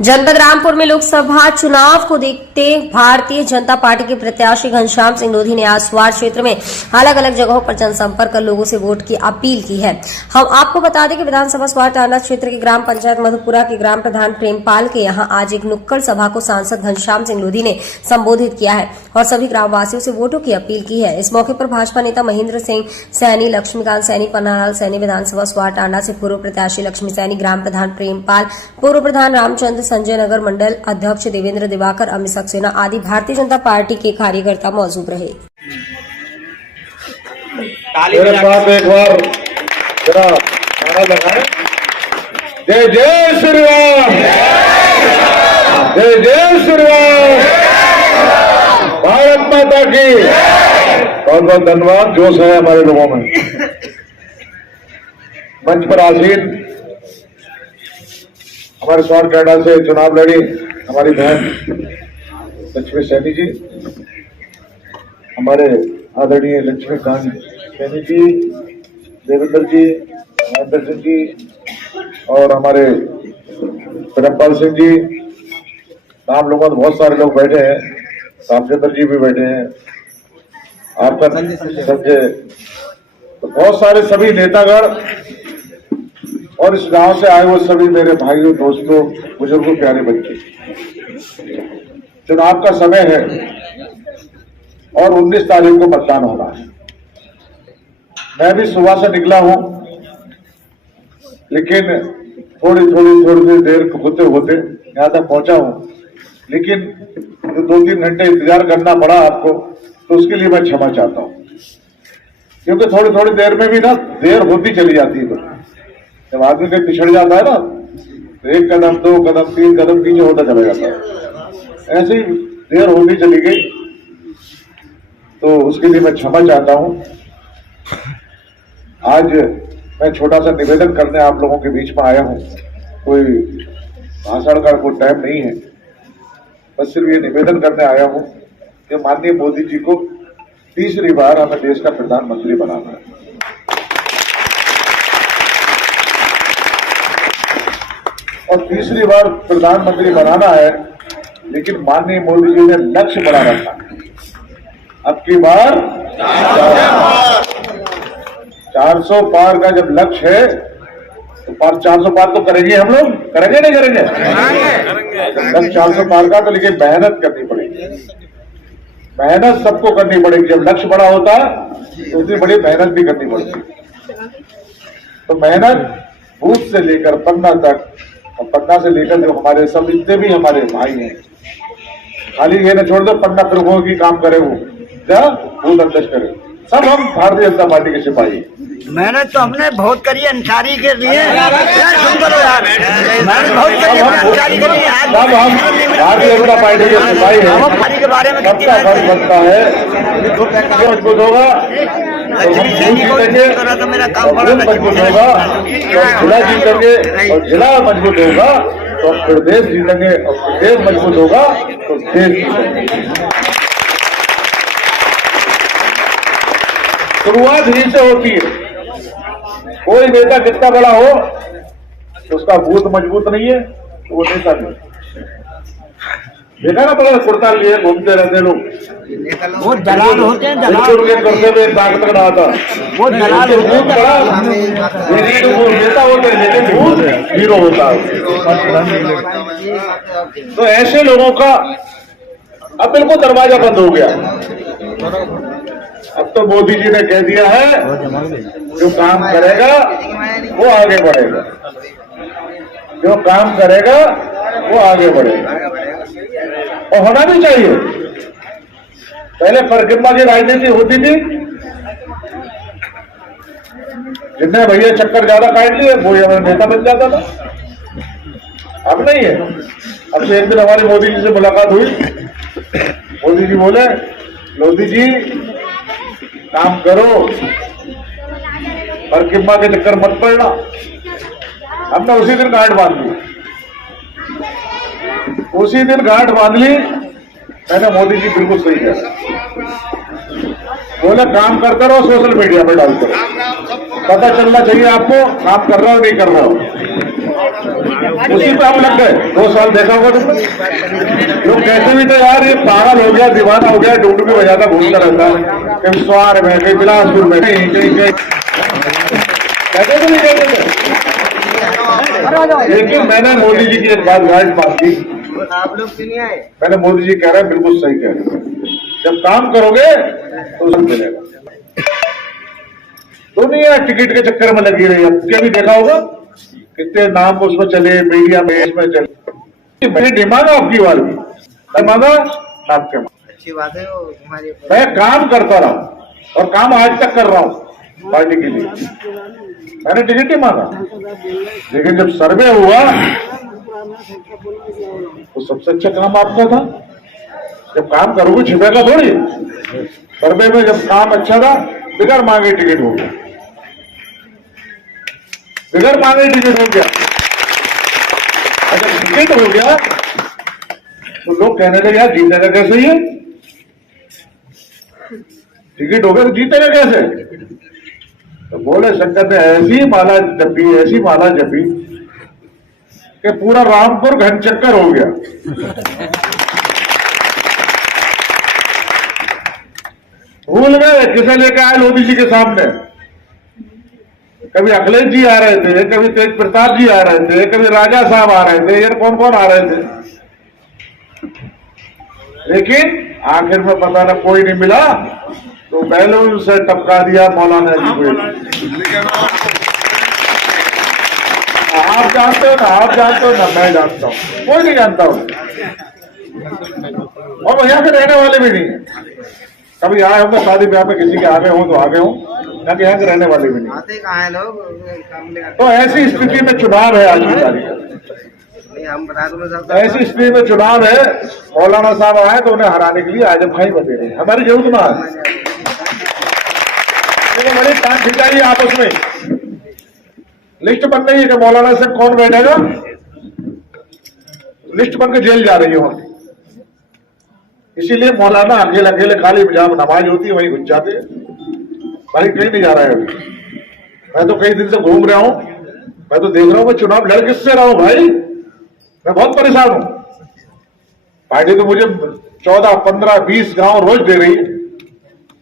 जनपद रामपुर में लोकसभा चुनाव को देखते भारतीय जनता पार्टी के प्रत्याशी घनश्याम सिंह लोधी ने आज स्वार क्षेत्र में अलग अलग जगहों पर जनसंपर्क कर लोगों से वोट की अपील की है। हम आपको बता दें कि विधानसभा स्वार टांडा क्षेत्र के ग्राम पंचायत मधुपुरा के ग्राम प्रधान प्रेमपाल के यहां आज एक नुक्कड़ सभा को सांसद घनश्याम सिंह लोधी ने संबोधित किया है और सभी ग्रामवासियों से वोटों की अपील की है। इस मौके पर भाजपा नेता महेंद्र सिंह सैनी, लक्ष्मीकांत सैनी, पन्नालाल सैनी, विधानसभा स्वार टांडा से पूर्व प्रत्याशी लक्ष्मी सैनी, ग्राम प्रधान प्रेमपाल, पूर्व प्रधान रामचंद्र, संजय नगर मंडल अध्यक्ष देवेंद्र दिवाकर, अमित सक्सेना आदि भारतीय जनता पार्टी के कार्यकर्ता मौजूद रहे। मेरे पास एक बार जरा नारा लगाएं, जय जय श्री राम, जय जय श्री राम, भारत माता की। बहुत बहुत धन्यवाद। जोश है हमारे लोगों में। मंच पर आसीन हमारे स्वार टांडा से चुनाव लड़ी हमारी बहन लक्ष्मी सैनी जी, हमारे आदरणीय लक्ष्मीकांत सैनी जी, देवेंद्र जी, महेंद्र सिंह जी और हमारे प्रेमपाल सिंह जी। नाम लोगों में बहुत सारे लोग बैठे हैं, रामचंद्र जी भी बैठे हैं, आपका संजय, तो बहुत सारे सभी नेतागण और इस गांव से आए हुए सभी मेरे भाइयों, दोस्तों, बुजुर्गों, प्यारे बच्चे। चुनाव का समय है और 19 तारीख को मतदान होना है। मैं भी सुबह से निकला हूं, लेकिन थोड़ी देर होते होते यहां तक पहुंचा हूं। लेकिन जो 2-3 घंटे इंतजार करना पड़ा आपको, तो उसके लिए मैं क्षमा चाहता हूं, क्योंकि थोड़ी देर में भी ना देर होती चली जाती है। जब आदमी कहीं पिछड़ जाता है ना, तो 1 कदम, 2 कदम, 3 कदम पीछे होता चला जाता है। ऐसे ही देर होती चली गई, तो उसके लिए मैं क्षमा चाहता हूं। आज मैं छोटा सा निवेदन करने आप लोगों के बीच में आया हूं। कोई भाषण का कोई टाइम नहीं है, बस सिर्फ ये निवेदन करने आया हूं कि माननीय मोदी जी को तीसरी बार हमें देश का प्रधानमंत्री बनाना है। और तीसरी बार प्रधानमंत्री बनाना है, लेकिन माननीय मोदी जी ने लक्ष्य बड़ा रखा है। अब की बार 400 पार का जब लक्ष्य है, तो 400 पार तो करेंगे हम लोग, करेंगे नहीं करेंगे? जब 400 पार का, तो लेकिन मेहनत करनी पड़ेगी। मेहनत सबको करनी पड़ेगी। जब लक्ष्य बड़ा होता है तो उतनी बड़ी मेहनत भी करनी पड़ेगी। तो मेहनत बूथ से लेकर पन्ना तक, और पन्ना से लेकर जो हमारे सब जितने भी हमारे भाई हैं, खाली ये न छोड़ दो पन्ना प्रमुखों की काम करे, वो क्या बूथ अध्यक्ष करे, सब हम भारतीय जनता पार्टी के सिपाही। मेहनत तो हमने बहुत करी अंसारी के लिए, मेहनत बहुत करी अंसारी के लिए। सब हम भारतीय जनता पार्टी के सिपाही हैं। के बारे में सबका फर्ज बनता है, मजबूत होगा तो हम जीतेंगे, मेरा काम बड़ा मजबूत होगा तो जिला जीतेंगे, और जिला मजबूत होगा तो प्रदेश जीतेंगे, और प्रदेश मजबूत होगा तो देश जीतेंगे। शुरुआत यहीं से होती है। कोई नेता कितना बड़ा हो, तो उसका बूथ मजबूत नहीं है तो वो नेता नहीं। देखा ना, बड़ा कुर्ता लिए घूमते रहते लोग, वो दलाल होते हैं, दलाल करते हुए ताकत का आता, वो दलाल होते हैं, नेता होते हैं, लेकिन बूथ हीरो होता है। तो ऐसे लोगों का अब बिल्कुल दरवाजा बंद हो गया। अब तो मोदी जी ने कह दिया है, जो काम करेगा वो आगे बढ़ेगा, जो काम करेगा वो आगे बढ़ेगा, और होना भी चाहिए। पहले फरकिम्मा की राजनीति होती थी, जितने भैया चक्कर ज्यादा काट लिए वो हमारा नेता बन जाता था। अब नहीं है। अब तो एक दिन हमारी मोदी जी से मुलाकात हुई, मोदी जी बोले, लोधी जी काम करो, फरकिम्मा के चक्कर मत पड़ना। हमने उसी दिन गांठ बांध ली, उसी दिन गांठ बांध ली। मैंने मोदी जी बिल्कुल सही कहा, बोले काम करते रहो, सोशल मीडिया पर डालते रहो, पता चलना चाहिए आपको काम कर रहा हो नहीं कर रहा हो। उसी पे हम लग गए। 2 साल देखा होगा तुमने, लोग कहते भी थे यार ये पागल हो गया, दीवाना हो गया, डुगडुगी बजाता घूमता रहता है, कहीं स्वार में, कहीं बिलासपुर में, कहीं कहीं कहीं कहते तो नहीं कहते थे। लेकिन मैंने मोदी जी की एक बात की, आप लोग क्यों नहीं आए? मैंने मोदी जी कह रहे हैं बिल्कुल सही कह रहे हैं, जब काम करोगे तो सब मिलेगा। दुनिया टिकट के चक्कर में लगी रही है, क्या भी देखा होगा कितने नाम उसमें चले, मीडिया में इसमें चले। मैंने नहीं मांगा आपकी बार भी, मैं मांगा आपके मांगा। अच्छी बात है वो हमारी। मैं काम करता रहा और काम आज तक कर रहा हूँ पार्टी के लिए, मैंने टिकट नहीं मांगा। लेकिन जब सर्वे हुआ तो सबसे अच्छा काम आपका था। जब काम करोगे छिपेगा थोड़ी। सर्वे में जब काम अच्छा था, बिगर मांगे टिकट हो गया, बिगर मांगे टिकट हो गया। अगर टिकट हो गया तो लोग कहने लगे यार जीतेगा कैसे ये, टिकट हो गया तो जीतेगा कैसे। तो बोले शंकर ने ऐसी माला जपी, ऐसी माला जपी कि पूरा रामपुर घन चक्कर हो गया। भूल गए किसे लेकर आए मोदी जी के सामने। कभी अखिलेश जी आ रहे थे, कभी तेज प्रताप जी आ रहे थे, कभी राजा साहब आ रहे थे, यार कौन कौन आ रहे थे। लेकिन आखिर में पता ना कोई नहीं मिला तो बैलून से टपका दिया मौलाना जी को। आप जानते हो ना, आप जानते हो ना, मैं जानता हूँ, कोई नहीं जानता हूँ। और यहाँ के रहने वाले भी नहीं है। कभी आए होंगे शादी ब्याह में किसी के आगे हो तो आगे हो, यहाँ के रहने वाले भी नहीं। आते कहाँ हैं लोग? तो ऐसी स्थिति में चुनाव है आज की तारीख में, हम बता दो। ऐसी स्थिति में चुनाव है। मौलाना साहब आए तो उन्हें हराने के लिए आजम खाई बते रहे, हमारी जरूरत ना है। बड़ी टांग खिंचाई आपस में, लिस्ट बन रही है कि मौलाना से कौन बैठेगा, लिस्ट बन के जेल जा रही है वहां। इसीलिए मौलाना अकेले अकेले खाली जहां नमाज होती है वहीं घुस जाते हैं। भाई कहीं नहीं जा रहा है अभी। मैं तो कई दिन से घूम रहा हूं, मैं तो देख रहा हूं मैं चुनाव लड़ किससे रहा हूं भाई। मैं बहुत परेशान हूं। पार्टी तो मुझे 14, 15, 20 गांव रोज दे रही है।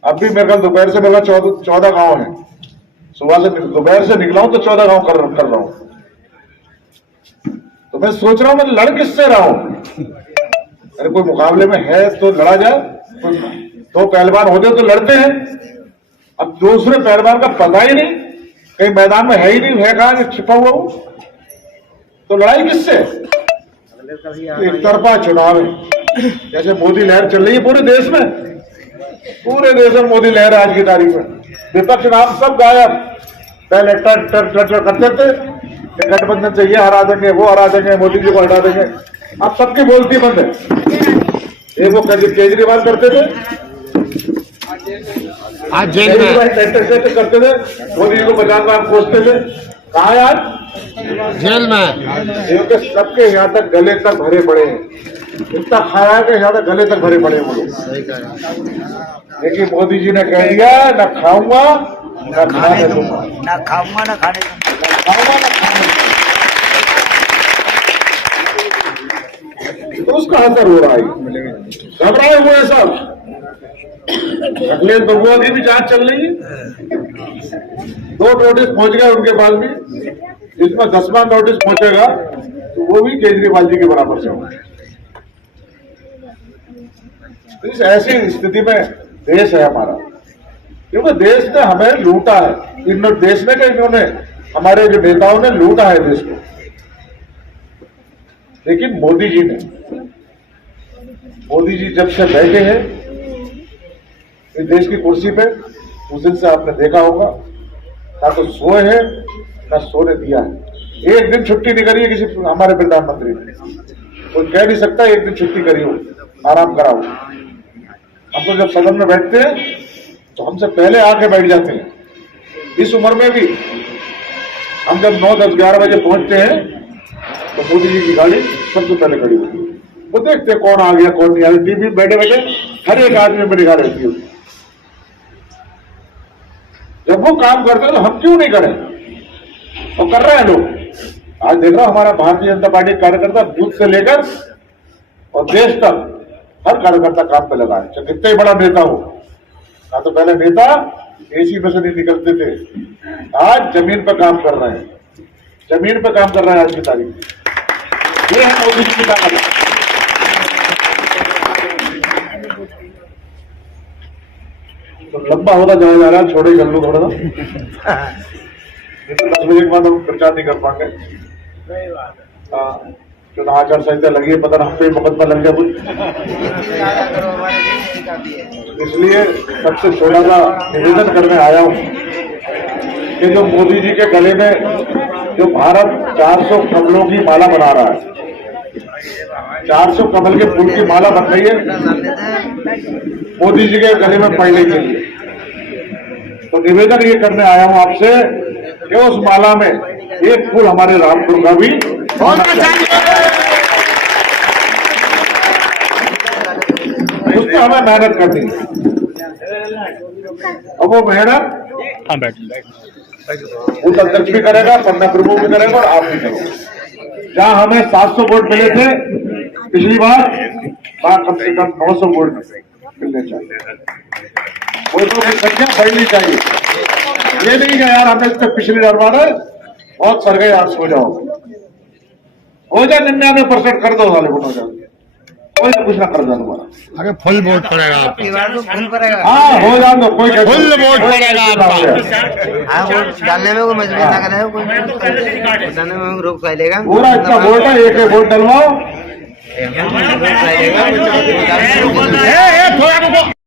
अब भी मेरे ख्याल दोपहर से मेरा 14 गांव है। सुबह से दोपहर से निकला हूं तो 14 गांव कर रहा हूं। तो मैं सोच रहा हूं मैं लड़ किससे रहा हूं। अरे कोई मुकाबले में है तो लड़ा जाए, तो पहलवान होते तो लड़ते हैं। अब दूसरे पहलवान का पता ही नहीं, कहीं मैदान में है ही नहीं, है कहां छिपा हुआ हो, तो लड़ाई किससे। एक तरफा चुनाव है, जैसे मोदी लहर चल रही है पूरे देश में। पूरे देश में मोदी लहर आज की तारीख में। विपक्ष नाम सब गायब। पहले टर करते थे गठबंधन से ये हरा देंगे, वो हरा देंगे, मोदी जी को हटा देंगे। अब सबकी बोलती बंद है। एक वो केजरीवाल करते थे, आज जेल में करते थे, मोदी जी को बचाना हम खोजते थे। कहा है आज जेल में। सबके यहाँ तक गले तक भरे पड़े हैं। इतना खाया कि यहाँ तक गले तक भरे पड़े हैं वो लोग। लेकिन मोदी जी ने कह दिया न खाऊंगा न खाने दूंगा, ना खाऊंगा ना खाने दूंगा, न खाऊंगा न खाने दूंगा। तो उसका असर हो रहा है, घबराए हुए हैं सब। अखिलेश बबुआ की भी जांच चल रही है। 2 नोटिस पहुंच गए उनके पास भी, जिसमें 10वां नोटिस पहुंचेगा तो वो भी केजरीवाल जी के बराबर से होगा। इस ऐसी स्थिति में देश है हमारा, क्योंकि देश ने हमें लूटा है। देश ने इन्होंने, हमारे जो नेताओं ने लूटा है देश को। लेकिन मोदी जी जब से बैठे हैं इस देश की कुर्सी पे, उस दिन से आपने देखा होगा ना तो सोए है ना सोने दिया है। एक दिन छुट्टी नहीं करी है किसी हमारे प्रधानमंत्री ने। कोई कह नहीं सकता एक दिन छुट्टी करी हो, आराम कराओ। हम तो जब सदन में बैठते हैं तो हमसे पहले आके बैठ जाते हैं। इस उम्र में भी हम जब 9, 10, 11 बजे पहुंचते हैं तो मोदी जी की गाड़ी सबसे पहले खड़ी होती है। वो देखते कौन आ गया कौन नहीं आ गया। टीवी बैठे बैठे हर एक आदमी में निगाह रहती है। जब वो काम करते हैं तो हम क्यों नहीं करें, और कर रहे हैं लोग। आज देख रहा हूं हमारा भारतीय जनता पार्टी कार्यकर्ता बूथ से लेकर और देश तक हर कार्यकर्ता काम पे लगा है, चाहे कितना ही बड़ा नेता हो। ना तो पहले नेता एसी में से नहीं निकलते थे, आज जमीन पर काम कर रहे हैं, जमीन पर काम कर रहे हैं आज की तारीख में। ये है मोदी जी की ताकत। तो लंबा होता जा रहा है, छोड़े कर लो थोड़ा सा, नहीं तो 10 बजे के बाद हम प्रचार नहीं कर पाएंगे। चुनाव आचार संहिता लगी है, पता ना पे मुकदमा लग गया कुछ, इसलिए सबसे छोटा सा निवेदन करने आया हूं कि जो मोदी जी के गले में जो भारत 400 कमलों की माला बना रहा है, 400 कमल के फूल की माला बन रही है मोदी जी के गले में पड़ने के लिए। तो निवेदन ये करने आया हूं आपसे कि उस माला में एक फूल हमारे रामपुर का भी होना चाहिए। उसमें हमें मेहनत करनी है, अब वो मेहनत बूथ अध्यक्ष भी करेगा, पन्ना प्रमुख भी करेगा और आप भी करोगे। जहां हमें 700 वोट मिले थे पिछली बार, वहां कम से कम 900 वोट मिलने चाहिए, वोटों की संख्या बढ़नी चाहिए। ये नहीं कि यार हमने इस पर पिछली बार मारा बहुत सर गए, आप सो जाओ, हो जाए 99% कर दो साले वोट हो जाओ, कोई कुछ ना कर दो हमारा, अरे फुल वोट पड़ेगा आपका। हाँ हो जाए तो कोई फुल वोट पड़ेगा आपका। हाँ, वोट डालने में कोई मजबूरी ना करे, कोई डालने में रोक फैलेगा। पूरा इतना वोट है, एक एक वोट डलवाओ। रोक फैलेगा।